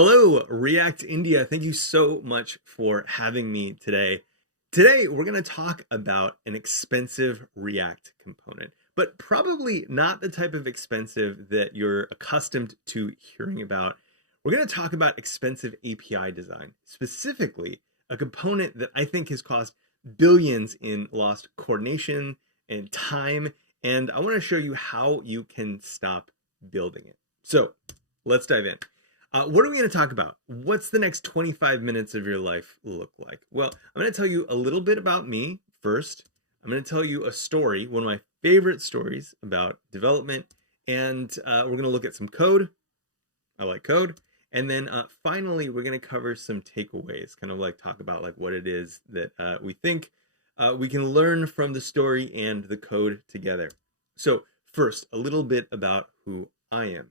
Hello, React India. Thank you so much for having me today. Today, we're going to talk about an expensive React component, but probably not the type of expensive that you're accustomed to hearing about. We're going to talk about expensive API design, specifically a component that I think has cost billions in lost coordination and time, and I want to show you how you can stop building it. So let's dive in. What are we going to talk about? What's the next 25 minutes of your life look like? Well, I'm going to tell you a little bit about me first. I'm going to tell you a story, one of my favorite stories about development, and we're going to look at some code. I like code. And then finally, we're going to cover some takeaways, kind of like talk about like what it is that we think we can learn from the story and the code together. So first, a little bit about who I am.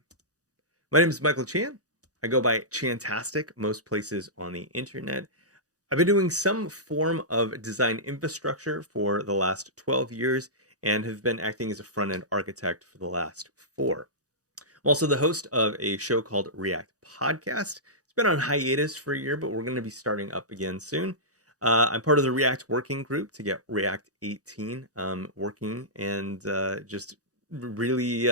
My name is Michael Chan. I go by Chantastic most places on the internet. I've been doing some form of design infrastructure for the last 12 years and have been acting as a front-end architect for the last 4. I'm also the host of a show called React Podcast. It's been on hiatus for a year, but we're going to be starting up again soon. I'm part of the React working group to get React 18 working and just really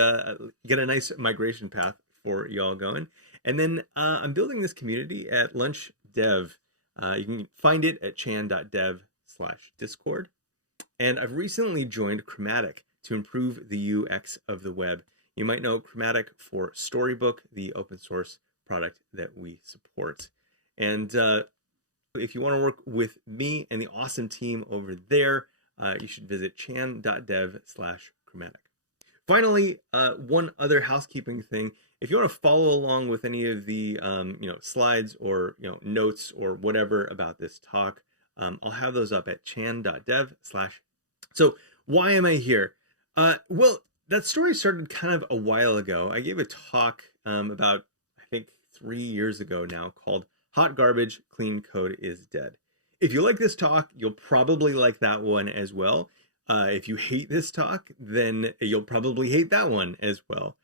get a nice migration path for y'all going. And then I'm building this community at Lunch Dev. You can find it at chan.dev/discord. And I've recently joined Chromatic to improve the UX of the web. You might know Chromatic for Storybook, the open source product that we support. And if you want to work with me and the awesome team over there, you should visit chan.dev/chromatic. Finally, one other housekeeping thing. If you want to follow along with any of the slides or notes or whatever about this talk, I'll have those up at chan.dev/. So why am I here? Well, that story started kind of a while ago. I gave a talk about, I think, 3 years ago now called Hot Garbage, Clean Code is Dead. If you like this talk, you'll probably like that one as well. If you hate this talk, then you'll probably hate that one as well.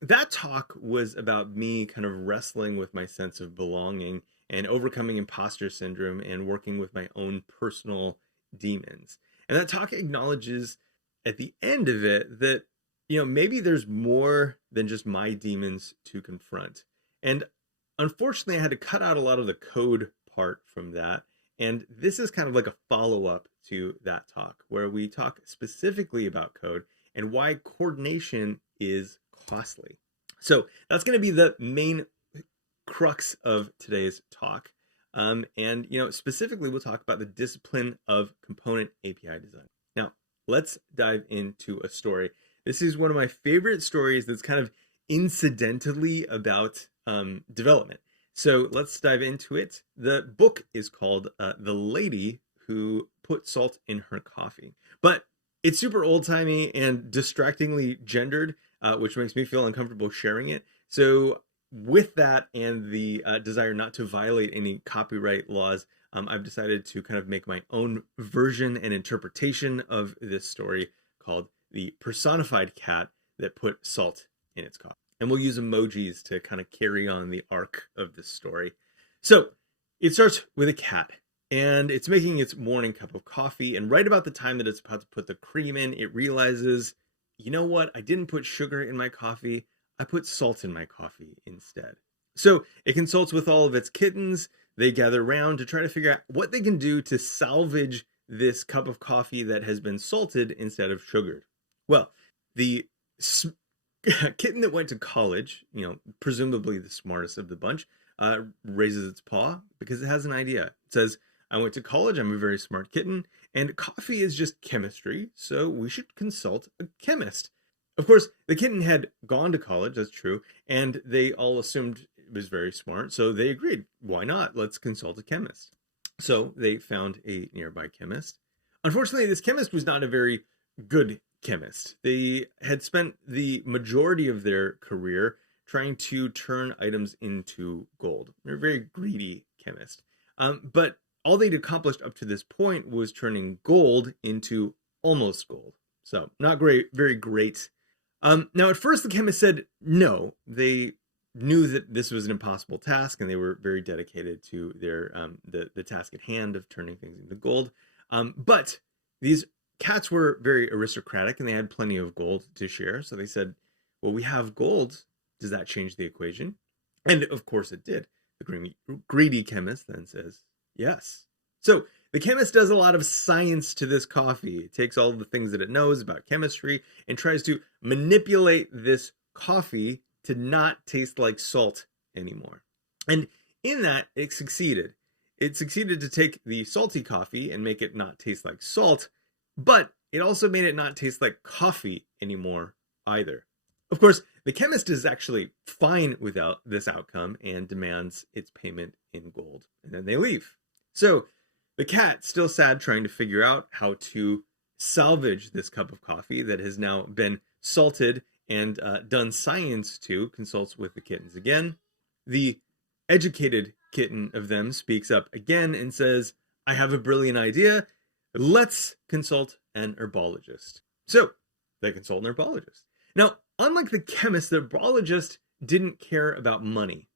That talk was about me kind of wrestling with my sense of belonging and overcoming imposter syndrome and working with my own personal demons. And that talk acknowledges at the end of it that, maybe there's more than just my demons to confront. And unfortunately, I had to cut out a lot of the code part from that. And this is kind of like a follow-up to that talk where we talk specifically about code and why coordination is costly. So that's going to be the main crux of today's talk. Specifically, we'll talk about the discipline of component API design. Now, let's dive into a story. This is one of my favorite stories that's kind of incidentally about development. So let's dive into it. The book is called The Lady Who Put Salt in Her Coffee. But it's super old-timey and distractingly gendered, which makes me feel uncomfortable sharing it. So with that and the desire not to violate any copyright laws, I've decided to kind of make my own version and interpretation of this story called The Personified Cat That Put Salt in Its Coffee. And we'll use emojis to kind of carry on the arc of this story. So it starts with a cat, and it's making its morning cup of coffee. And right about the time that it's about to put the cream in, it realizes, you know what? I didn't put sugar in my coffee. I put salt in my coffee instead. So it consults with all of its kittens. They gather around to try to figure out what they can do to salvage this cup of coffee that has been salted instead of sugared. Well, the kitten that went to college, presumably the smartest of the bunch, raises its paw because it has an idea. It says, I went to college, I'm a very smart kitten, and coffee is just chemistry, so we should consult a chemist. Of course, the kitten had gone to college, that's true, and they all assumed it was very smart, so they agreed, why not? Let's consult a chemist. So they found a nearby chemist. Unfortunately, this chemist was not a very good chemist. They had spent the majority of their career trying to turn items into gold. They're a very greedy chemist. But all they'd accomplished up to this point was turning gold into almost gold. So not great, very great. Now, at first, the chemist said no. They knew that this was an impossible task, and they were very dedicated to their the task at hand of turning things into gold. But these cats were very aristocratic, and they had plenty of gold to share. So they said, "Well, we have gold. Does that change the equation?" And of course, it did. The greedy chemist then says, "Yes." So the chemist does a lot of science to this coffee. It takes all of the things that it knows about chemistry and tries to manipulate this coffee to not taste like salt anymore. And in that, it succeeded. It succeeded to take the salty coffee and make it not taste like salt, but it also made it not taste like coffee anymore either. Of course, the chemist is actually fine without this outcome and demands its payment in gold, and then they leave. So the cat, still sad, trying to figure out how to salvage this cup of coffee that has now been salted and done science to, consults with the kittens again. The educated kitten of them speaks up again and says, "I have a brilliant idea. Let's consult an herbologist." So they consult an herbologist. Now, unlike the chemist, the herbologist didn't care about money.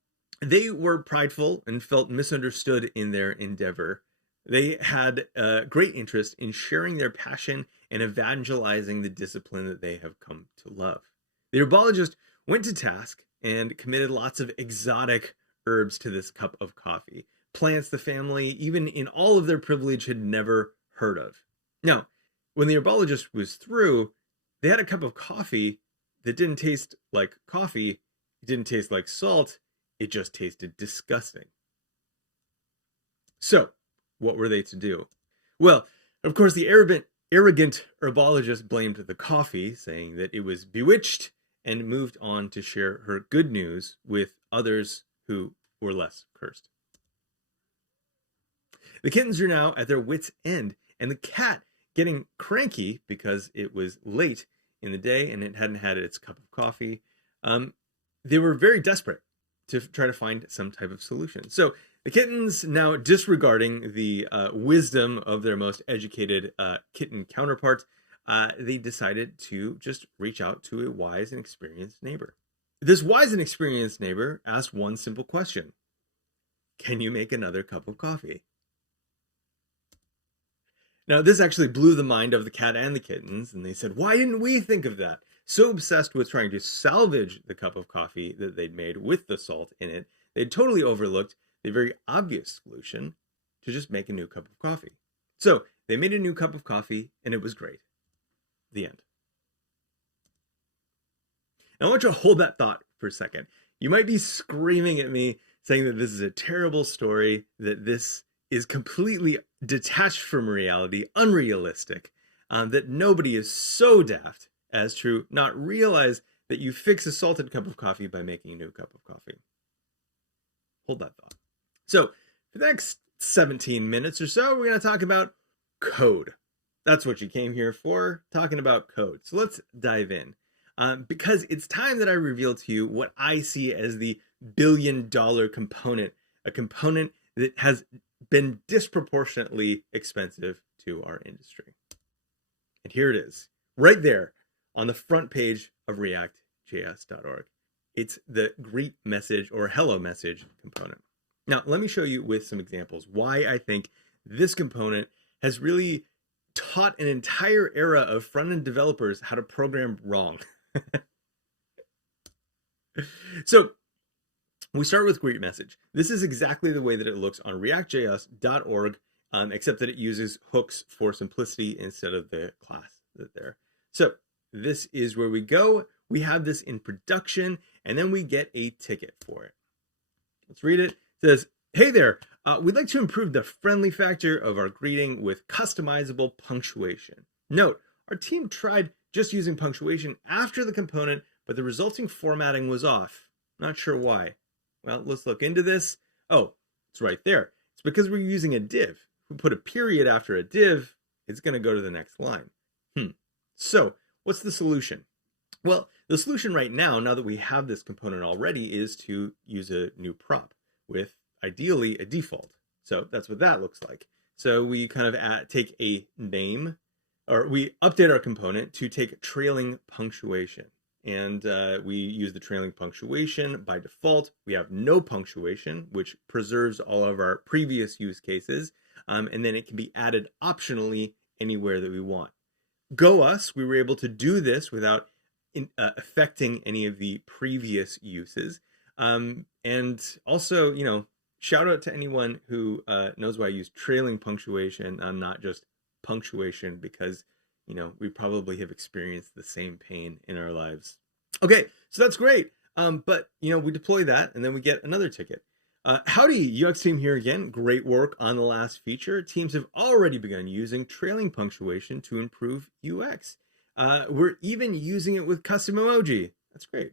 They were prideful and felt misunderstood in their endeavor. They had a great interest in sharing their passion and evangelizing the discipline that they have come to love. The herbologist went to task and committed lots of exotic herbs to this cup of coffee, plants the family, even in all of their privilege, had never heard of. Now, when the herbologist was through, they had a cup of coffee that didn't taste like coffee, it didn't taste like salt, it just tasted disgusting. So, what were they to do? Well, of course, the arrogant herbologist blamed the coffee, saying that it was bewitched, and moved on to share her good news with others who were less cursed. The kittens are now at their wits' end, and the cat, getting cranky because it was late in the day and it hadn't had its cup of coffee, they were very desperate to try to find some type of solution. So the kittens, now disregarding the wisdom of their most educated kitten counterparts, they decided to just reach out to a wise and experienced neighbor. This wise and experienced neighbor asked one simple question: "Can you make another cup of coffee?" Now, this actually blew the mind of the cat and the kittens, and they said, "Why didn't we think of that?" So obsessed with trying to salvage the cup of coffee that they'd made with the salt in it, they'd totally overlooked the very obvious solution to just make a new cup of coffee. So they made a new cup of coffee, and it was great. The end. Now, I want you to hold that thought for a second. You might be screaming at me, saying that this is a terrible story, that this is completely detached from reality, unrealistic, that nobody is so daft as to not realize that you fix a salted cup of coffee by making a new cup of coffee. Hold that thought. So, for the next 17 minutes or so, we're going to talk about code. That's what you came here for, talking about code. So let's dive in. Because it's time that I reveal to you what I see as the billion-dollar component, a component that has been disproportionately expensive to our industry. And here it is, right there on the front page of reactjs.org. It's the greet message or hello message component. Now, let me show you with some examples why I think this component has really taught an entire era of front-end developers how to program wrong. So we start with greet message. This is exactly the way that it looks on reactjs.org, except that it uses hooks for simplicity instead of the class that there. So this is where we go. We have this in production, and then we get a ticket for it. Let's read it. It says, "Hey there, we'd like to improve the friendly factor of our greeting with customizable punctuation. Note, our team tried just using punctuation after the component, but the resulting formatting was off. Not sure why. Well, let's look into this. Oh, it's right there. It's because we're using a div. If we put a period after a div, it's going to go to the next line. So what's the solution? Well, the solution right now that we have this component already, is to use a new prop with ideally a default. So that's what that looks like. So we kind of take a name, or we update our component to take trailing punctuation. and we use the trailing punctuation. By default, we have no punctuation, which preserves all of our previous use cases, and then it can be added optionally anywhere that we want. Go us, we were able to do this without affecting any of the previous uses. And also, shout out to anyone who knows why I use trailing punctuation, not just punctuation, because we probably have experienced the same pain in our lives. Okay, so that's great. But we deploy that and then we get another ticket. Howdy, UX team here again. Great work on the last feature. Teams have already begun using trailing punctuation to improve UX. We're even using it with custom emoji. That's great.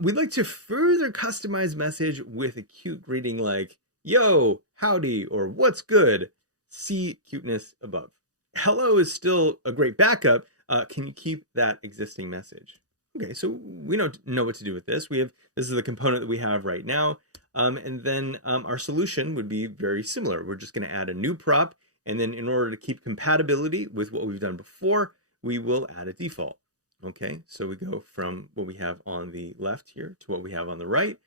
We'd like to further customize message with a cute greeting like, yo, howdy, or what's good? See cuteness above. Hello is still a great backup. Can you keep that existing message? Okay, so we don't know what to do with this. This is the component that we have right now. And then our solution would be very similar. We're just going to add a new prop. And then in order to keep compatibility with what we've done before, we will add a default. Okay, so we go from what we have on the left here to what we have on the right.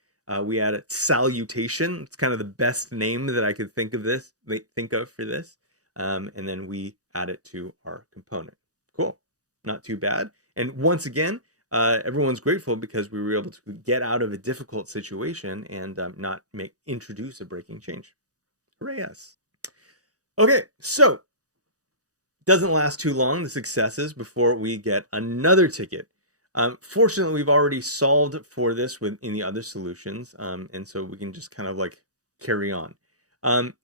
We add a salutation. It's kind of the best name that I could think of for this. And then we add it to our component. Cool, not too bad. And once again, everyone's grateful because we were able to get out of a difficult situation and not introduce a breaking change. Hooray, yes. Okay, so doesn't last too long, the successes, before we get another ticket. Fortunately, we've already solved for this in the other solutions, and so we can just kind of like carry on.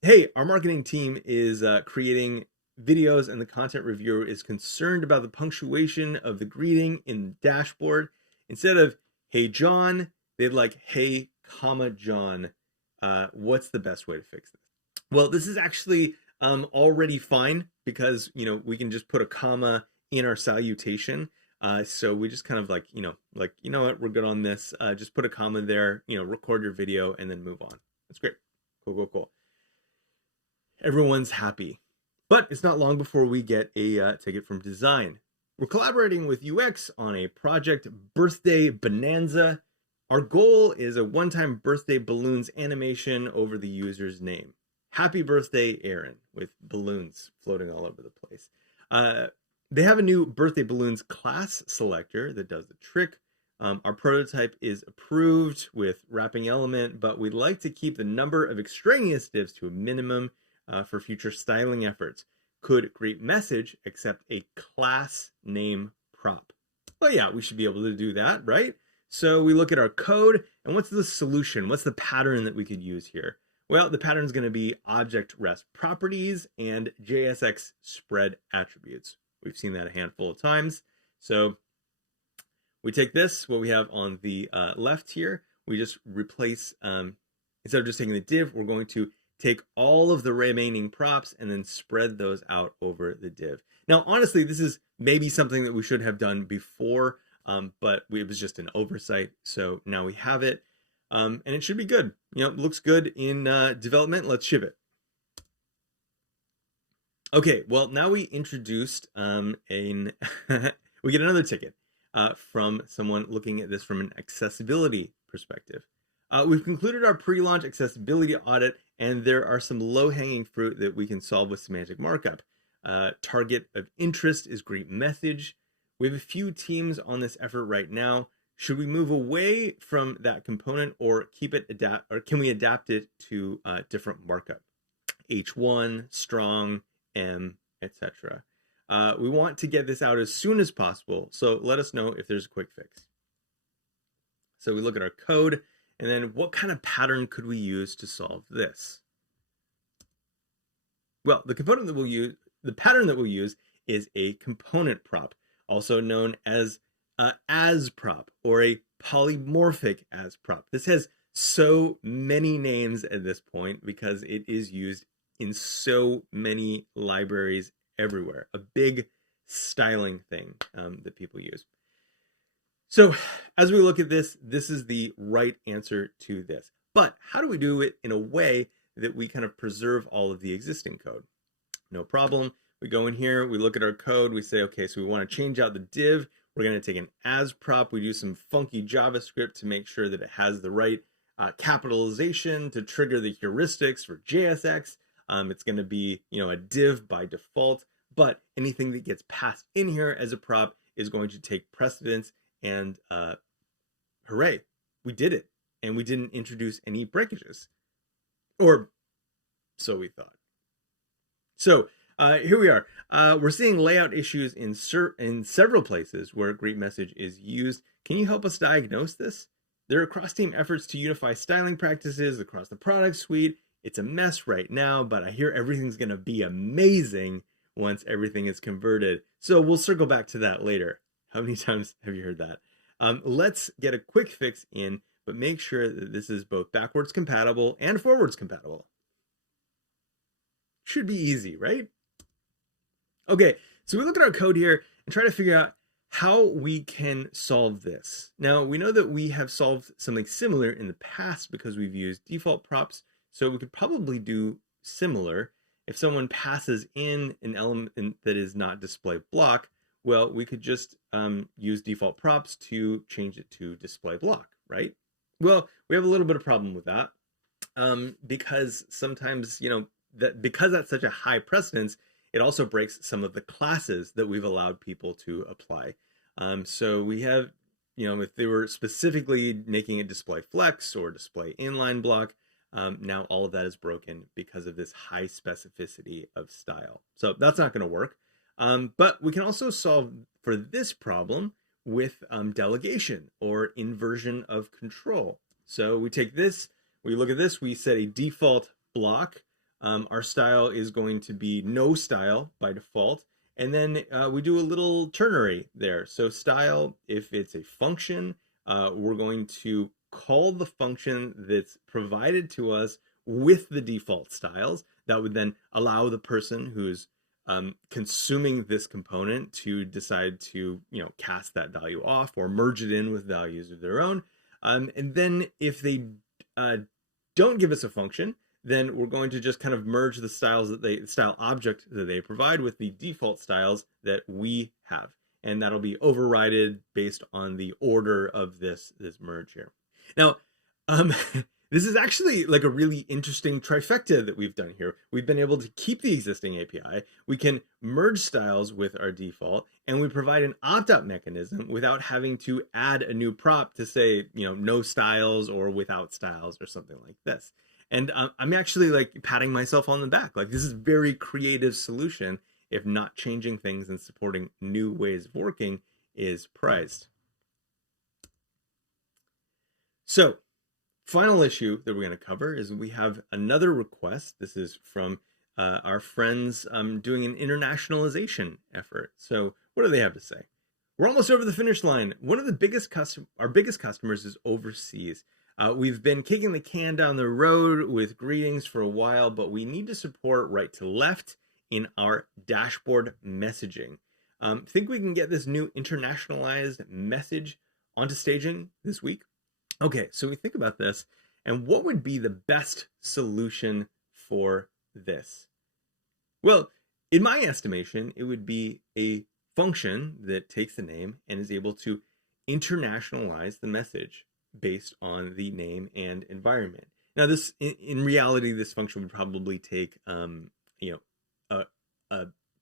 Hey, our marketing team is creating videos and the content reviewer is concerned about the punctuation of the greeting in the dashboard. Instead of, hey, John, they'd like, hey, comma, John. What's the best way to fix this? Well, this is actually already fine because, we can just put a comma in our salutation. So we just kind of like, you know what, we're good on this. Just put a comma there, record your video and then move on. That's great. Cool. Everyone's happy. But it's not long before we get a ticket from design. We're collaborating with UX on a project Birthday Bonanza. Our goal is a one-time birthday balloons animation over the user's name. Happy birthday, Aaron, with balloons floating all over the place. They have a new birthday balloons class selector that does the trick. Our prototype is approved with wrapping element, but we'd like to keep the number of extraneous divs to a minimum for future styling efforts. Could greet message accept a class name prop? Well, yeah, we should be able to do that, right? So we look at our code and what's the solution? What's the pattern that we could use here? Well, the pattern is going to be object rest properties and JSX spread attributes. We've seen that a handful of times. So we take this, what we have on the left here, we just replace, instead of just taking the div, we're going to take all of the remaining props and then spread those out over the div. Now, honestly, this is maybe something that we should have done before, but it was just an oversight. So now we have it, and it should be good. It looks good in development. Let's ship it. Okay, well, now we introduced we get another ticket from someone looking at this from an accessibility perspective. We've concluded our pre-launch accessibility audit, and there are some low-hanging fruit that we can solve with semantic markup. Target of interest is greet message. We have a few teams on this effort right now. Should we move away from that component or can we adapt it to different markup? H1, strong, M, etc. We want to get this out as soon as possible, so let us know if there's a quick fix. So we look at our code, and then what kind of pattern could we use to solve this? Well, the pattern that we'll use is a component prop, also known as prop or a polymorphic as prop. This has so many names at this point because it is used in so many libraries everywhere. A big styling thing that people use. So as we look at this, this is the right answer to this. But how do we do it in a way that we kind of preserve all of the existing code? No problem. We go in here, we look at our code, we say, okay, so we want to change out the div. We're going to take an as prop. We do some funky JavaScript to make sure that it has the right capitalization to trigger the heuristics for JSX. It's going to be, a div by default, but anything that gets passed in here as a prop is going to take precedence, and hooray, we did it. And we didn't introduce any breakages, or so we thought. So here we are. We're seeing layout issues in several places where greet message is used. Can you help us diagnose this? There are cross-team efforts to unify styling practices across the product suite. It's a mess right now, but I hear everything's going to be amazing once everything is converted. So we'll circle back to that later. How many times have you heard that? Let's get a quick fix in, but make sure that this is both backwards compatible and forwards compatible. Should be easy, right? Okay, so we look at our code here and try to figure out how we can solve this. Now, we know that we have solved something similar in the past because we've used default props, so we could probably do similar. If someone passes in an element that is not display block, well, we could just use default props to change it to display block, right? Well, we have a little bit of problem with that because sometimes, because that's such a high precedence, it also breaks some of the classes that we've allowed people to apply. So we have, if they were specifically making it display flex or display inline block, now all of that is broken because of this high specificity of style. So that's not going to work. But we can also solve for this problem with delegation or inversion of control. So we take this, we look at this, we set a default block. Our style is going to be no style by default. And then we do a little ternary there. So style, if it's a function, we're going to call the function that's provided to us with the default styles. That would then allow the person who's consuming this component to decide to, cast that value off or merge it in with values of their own. And then if they don't give us a function, then we're going to just kind of merge the style object that they provide with the default styles that we have. And that'll be overridden based on the order of this merge here. Now, this is actually like a really interesting trifecta that we've done here. We've been able to keep the existing API. We can merge styles with our default, and we provide an opt-out mechanism without having to add a new prop to say, no styles or without styles or something like this. And I'm actually like patting myself on the back. Like, this is a very creative solution if not changing things and supporting new ways of working is prized. So, final issue that we're going to cover is we have another request. This is from our friends doing an internationalization effort. So what do they have to say? We're almost over the finish line. One of the our biggest customers is overseas. We've been kicking the can down the road with greetings for a while, but we need to support right to left in our dashboard messaging. Think we can get this new internationalized message onto staging this week? Okay, so we think about this, and what would be the best solution for this? Well, in my estimation, it would be a function that takes the name and is able to internationalize the message based on the name and environment. Now, this, in reality, this function would probably take, a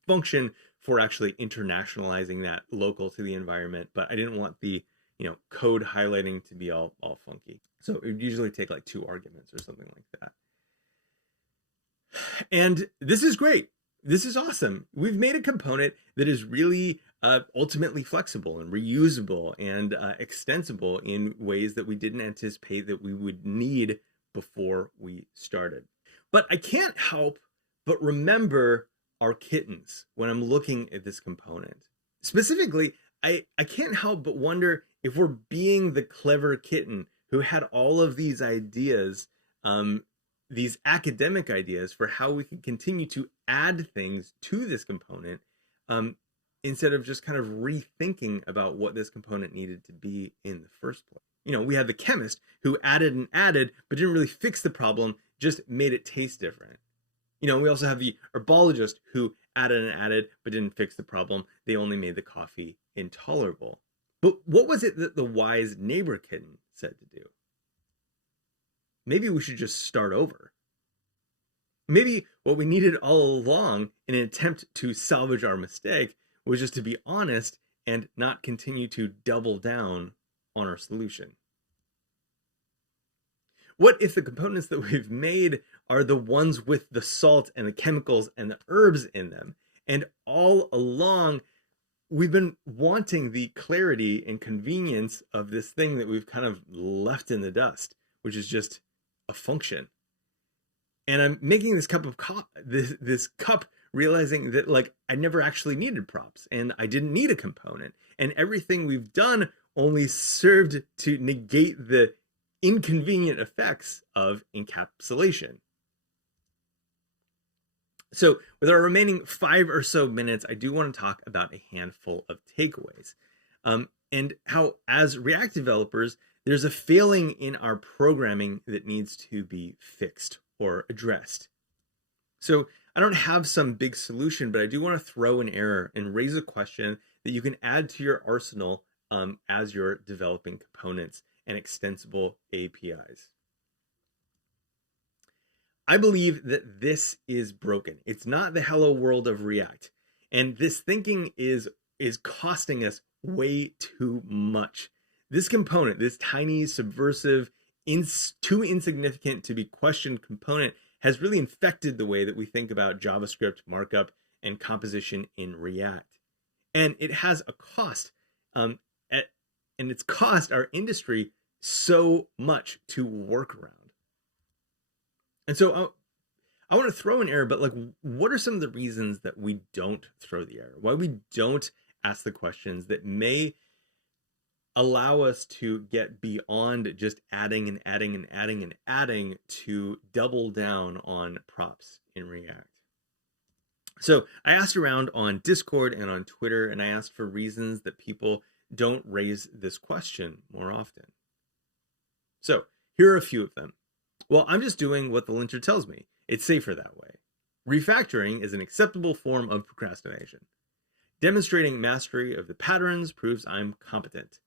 function for actually internationalizing that local to the environment, but I didn't want the code highlighting to be all funky. So it would usually take like 2 arguments or something like that. And this is great. This is awesome. We've made a component that is really ultimately flexible and reusable and extensible in ways that we didn't anticipate that we would need before we started. But I can't help but remember our kittens when I'm looking at this component. Specifically, I can't help but wonder if we're being the clever kitten who had all of these ideas, these academic ideas for how we can continue to add things to this component instead of just kind of rethinking about what this component needed to be in the first place. We had the chemist who added and added, but didn't really fix the problem, just made it taste different. We also have the herbologist who added, but didn't fix the problem. They only made the coffee intolerable. But what was it that the wise neighbor kitten said to do? Maybe we should just start over. Maybe what we needed all along in an attempt to salvage our mistake was just to be honest and not continue to double down on our solution. What if the components that we've made are the ones with the salt and the chemicals and the herbs in them? And all along, we've been wanting the clarity and convenience of this thing that we've kind of left in the dust, which is just a function. And I'm making this cup of this cup realizing that like I never actually needed props and I didn't need a component, and everything we've done only served to negate the inconvenient effects of encapsulation. So with our remaining 5 or so minutes, I do want to talk about a handful of takeaways, and how as React developers, there's a failing in our programming that needs to be fixed or addressed. So I don't have some big solution, but I do want to throw an error and raise a question that you can add to your arsenal as you're developing components and extensible APIs. I believe that this is broken. It's not the hello world of React. And this thinking is costing us way too much. This component, this tiny, subversive, too insignificant to be questioned component has really infected the way that we think about JavaScript markup and composition in React. And it has a cost, and it's cost our industry so much to work around. And so I want to throw an error, but like, what are some of the reasons that we don't throw the error? Why we don't ask the questions that may allow us to get beyond just adding and adding and adding and adding to double down on props in React? So I asked around on Discord and on Twitter, and I asked for reasons that people don't raise this question more often. So here are a few of them. Well, I'm just doing what the linter tells me. It's safer that way. Refactoring is an acceptable form of procrastination. Demonstrating mastery of the patterns proves I'm competent.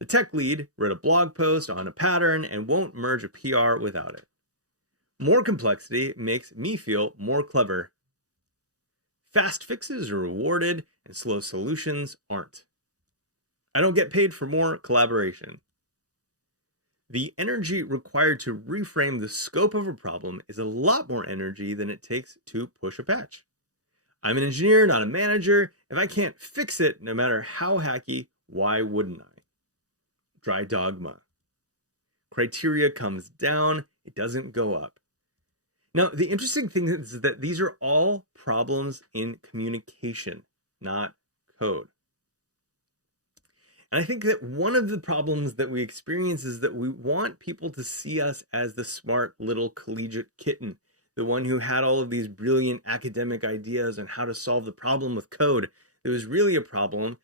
The tech lead wrote a blog post on a pattern and won't merge a PR without it. More complexity makes me feel more clever. Fast fixes are rewarded and slow solutions aren't. I don't get paid for more collaboration. The energy required to reframe the scope of a problem is a lot more energy than it takes to push a patch. I'm an engineer, not a manager. If I can't fix it, no matter how hacky, why wouldn't I? Dry dogma. Criteria comes down, it doesn't go up. Now, the interesting thing is that these are all problems in communication, not code. And I think that one of the problems that we experience is that we want people to see us as the smart little collegiate kitten, the one who had all of these brilliant academic ideas on how to solve the problem with code. There was really a problem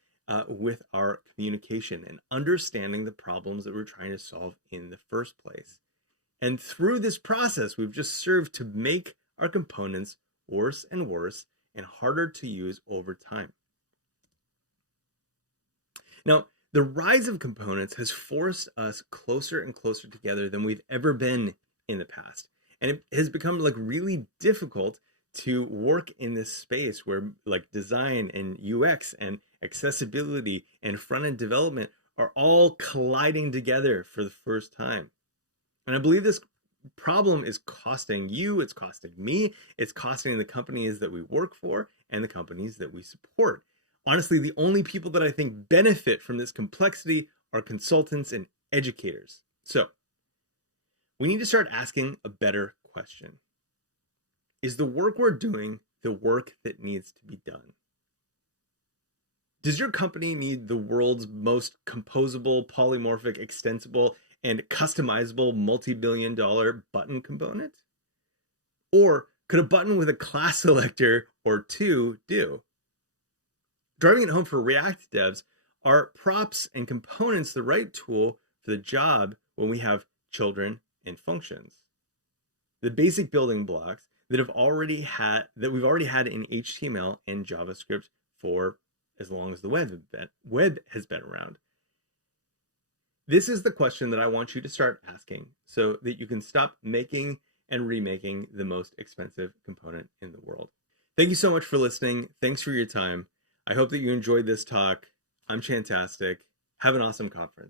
with our communication and understanding the problems that we're trying to solve in the first place. And through this process, we've just served to make our components worse and worse and harder to use over time. Now, the rise of components has forced us closer and closer together than we've ever been in the past. And it has become like really difficult to work in this space where like design and UX and accessibility and front-end development are all colliding together for the first time. And I believe this problem is costing you, it's costing me, it's costing the companies that we work for and the companies that we support. Honestly, the only people that I think benefit from this complexity are consultants and educators. So we need to start asking a better question. Is the work we're doing the work that needs to be done? Does your company need the world's most composable, polymorphic, extensible, and customizable multi-billion-dollar button component? Or could a button with a class selector or two do? Driving it home for React devs, are props and components the right tool for the job when we have children and functions? The basic building blocks that we've already had in HTML and JavaScript for as long as the web has been around? This is the question that I want you to start asking so that you can stop making and remaking the most expensive component in the world. Thank you so much for listening. Thanks for your time. I hope that you enjoyed this talk. I'm Chantastic. Have an awesome conference.